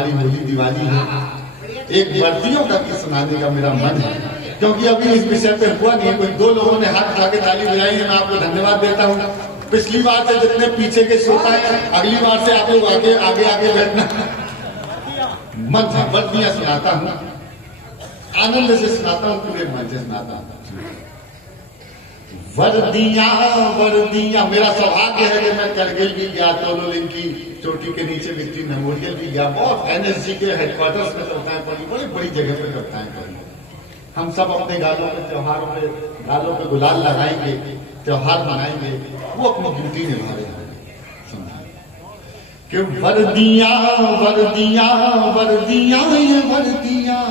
हमारी होली दिवाली है, एक वर्दियों का गीत सुनाने का मेरा मन है, क्योंकि अभी इस विषय पे हुआ नहीं है। कोई दो लोगों ने हाथ उठा के ताली बजाई है, मैं आपको धन्यवाद देता हूँ। पिछली बार से जितने पीछे के श्रोता है, अगली बार से आप लोग आगे आगे आगे बैठना। मन था, वर्दियां सुनाता हूँ, आनंद से सुनाता हूँ, पूरे मन से सुनाता हूँ। वर्दियां वर्दियां, मेरा सौभाग्य है कि मैं करगिल भी गया, तोलोलिंग की चोटी के नीचे मिट्टी मेमोरियल भी गया, बहुत एनएसजी के हेडक्वार्टर्स में कविताएं पढ़ी, बड़ी बड़ी जगह पे कविताएं पढ़ी। हम सब अपने गालों पे त्योहारों पे गालों पे गुलाल लगाएंगे, त्योहार मनाएंगे, वो अपनी ड्यूटी निभा रहे हैं। कि वर्दियां वर्दियां वर्दियां ये वर्दियां,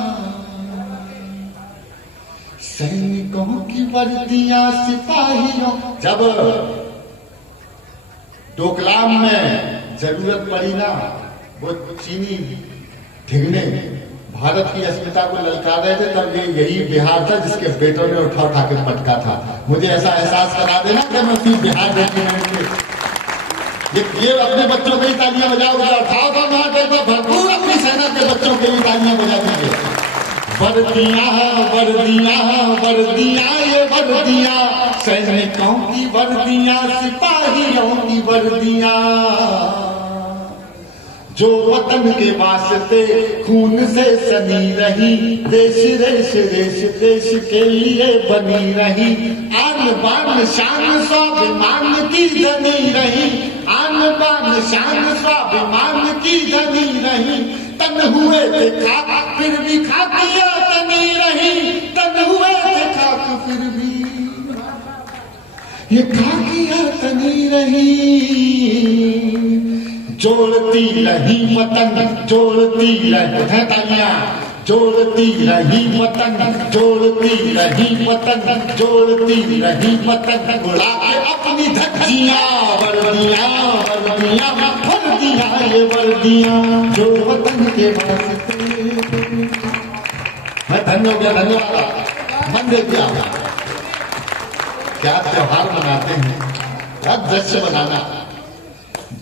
सैनिकों की वर्दियां, सिपाहियों। जब डोकलाम में जरूरत पड़ी ना, वो चीनी ढिगने भारत की अस्मिता को ललकार रहे थे, तब यही बिहार था जिसके बेटों ने उठा उठा के पटका था। मुझे ऐसा एहसास करा देना कि मैं फिर बिहार रेजिमेंट ये अपने बच्चों के लिए तालियां बजाओगे, उठाओ तो ना के भरपूर अपनी सेना के बच्चों के लिए तालियां बजा दीजिए। वर्दियां वर्दियां वर्दियां ये वर्दियां, सैनिकों की वर्दियां, सिपाहियों की वर्दियां, जो वतन के वास्ते खून से सनी रही, देश रेश रेश देश के लिए बनी रही, आन बान शान स्वाभिमान की धनी रही, आन बान शान स्वाभिमान की धनी रही, तन हुए थे खाक फिर भी खाकिया तनी रही, तन हुए थे खाक फिर भी ये खाकिया तनी रही, जोड़ती रही वतन जोड़ती रही तालियां, जोड़ती रही वतन जोड़ती रही वतन जोड़ती रही वतन, उड़ा के अपनी धज्जियां, वर्दियां वर्दियां वर्दियां ये वर्दियां, जो वतन के वास्ते। मैं धन्य हो गया, धन्यवाद। मन दे दिया, क्या त्योहार मनाते हैं, क्या दृश्य बनाना।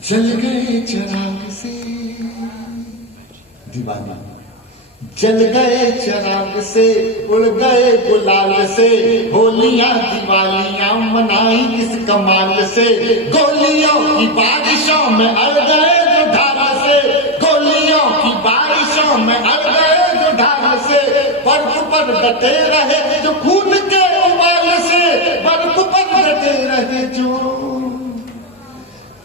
जल गए चिराग से दीवाना, जल गए चिराग से, उड़ गए गुलाल से, होलियां दिवालियां मनाई किस कमाल से, गोलियों की बारिशों में अड़ गए जो ढाल से, गोलियों की बारिशों में अड़ गए जो ढाल से, बर्फ पर डटे रहे जो खून के उबाल से, बर्फ पर डटे रहे जो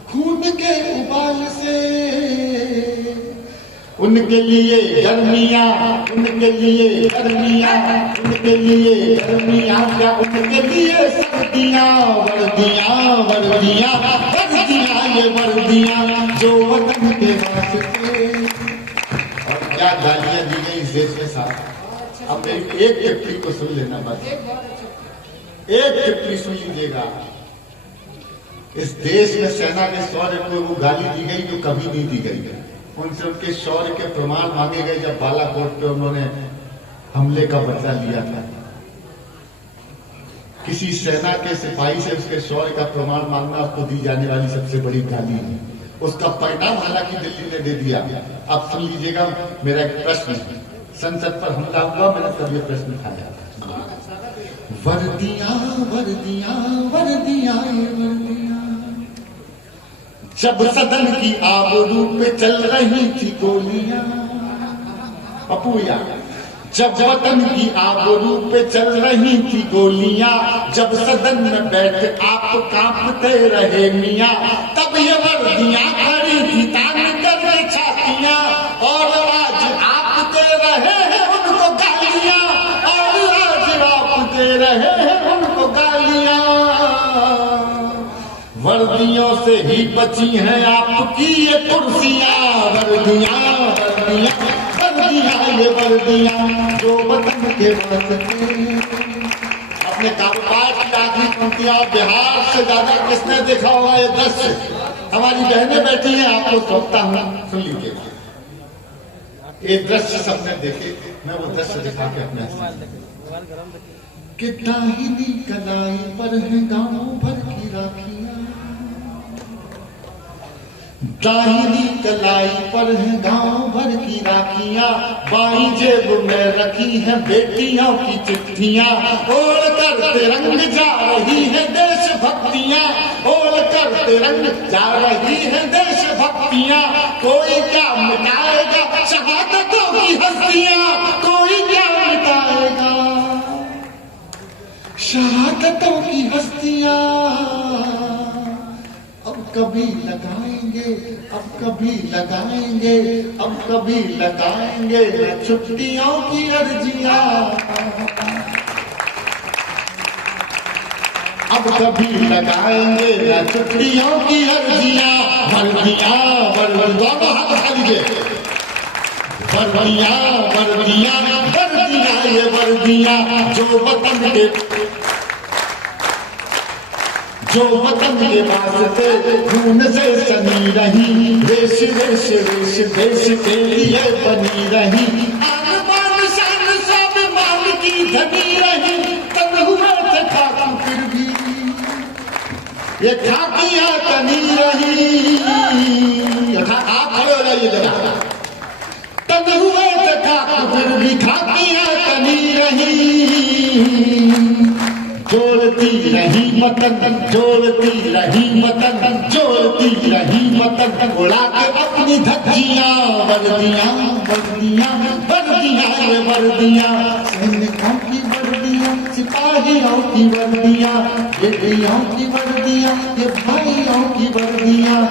खून के उबाल से, उनके लिए गर्मियां, उनके लिए गर्मियां, उनके लिए गर्मियां, क्या उनके लिए सर्दियां, वर्दियां वर्दियां वर्दियां ये वर्दियां, जो वतन के वास्ते। और क्या गालियां दी गई इस देश में साथ। अब मेरी एक टिप्पणी को सुन लेना, बस एक टिप्पणी सुन लीजिएगा। इस देश में सेना के शौर्य को वो गाली दी गई जो कभी नहीं दी गई। उनसे उनके शौर्य के प्रमाण मांगे गए जब बालाकोट पे उन्होंने हमले का बदला लिया था। किसी सेना के सिपाही से उसके शौर्य का प्रमाण मांगना उसको दी जाने वाली सबसे बड़ी गाली है। उसका परिणाम हालांकि दिल्ली ने दे दिया। अब सुन लीजिएगा मेरा एक प्रश्न, संसद पर हमला हुआ, मैंने तब ये प्रश्न उठाया, वर्दियां वर्दियां वर्दियां ये वर्दियां, जब सदन की आबरू पे चल रही थी गोलियां, पपूया, जब वतन की आबरू पे चल रही थी गोलियां, जब सदन में बैठे आप कांपते रहे मियां, तब ये वर्दियां खड़ी थी तान कर छातियां, और आज आप दे रहे हैं उनको गालियां, और आज आप दे रहे हैं उनको गालियां, वर्दियों से ही बची हैं आपकी ये कुर्सियां, वर्दियां वर्दियां वर्दियां ये वर्दियां, जो वतन के वास्ते। अपने कारोबार की आखिरी पंक्तियां बिहार से ज्यादा किसने देखा होगा ये दृश्य। हमारी बहनें बैठी हैं, आपको सौंपता हूं, सुन लीजिए। ये दृश्य सबने देखे, मैं वो दृश्य दिखा के अपने कि दाहिनी कलाई पर है गांव भर की राखियां, दाहिनी कलाई पर है गांव भर की लाठियां, बाईं जेब में रखी है बेटियों की चिट्ठियां, ओढ़ कर तिरंग जा रही है देशभक्तियां, ओढ़ कर तिरंग जा रही है देशभक्तियां। कोई क्या मिटाएगा शहादतों की हस्तियां, कोई क्या मिटाएगा शहादतों की हस्तियां। अब कभी लगाएंगे, अब कभी लगाएंगे, अब कभी लगाएंगे छुट्टियों की अर्जियां, अब कभी लगाएंगे छुट्टियों की अर्जियां। वर्दियां वर्दियां वर्दियां वर्दियां वर्दियां ये वर्दियां जो वतन के वास्ते खून से सनी रही, देश देश देश देश के लिए बनी रही, आन बान शान स्वाभिमान की धनी रही। तन हुए थे खाकी फिर भी ये खाकियां तनी रही, आप खड़े हो जाइए जरा। तन हुए थे खाकी फिर भी खाकियां तनी रही, जोड़ती रही मतन, जोड़ती रही मतन, जोड़ती रही मतन, उड़ा के अपनी धज्जियां। वर्दियां वर्दियां वर्दियां ये वर्दियां, सैनिकों की वर्दियां, सिपाहियों की वर्दियां, बेटियों की वर्दियां, ये भाइयों की वर्दियां।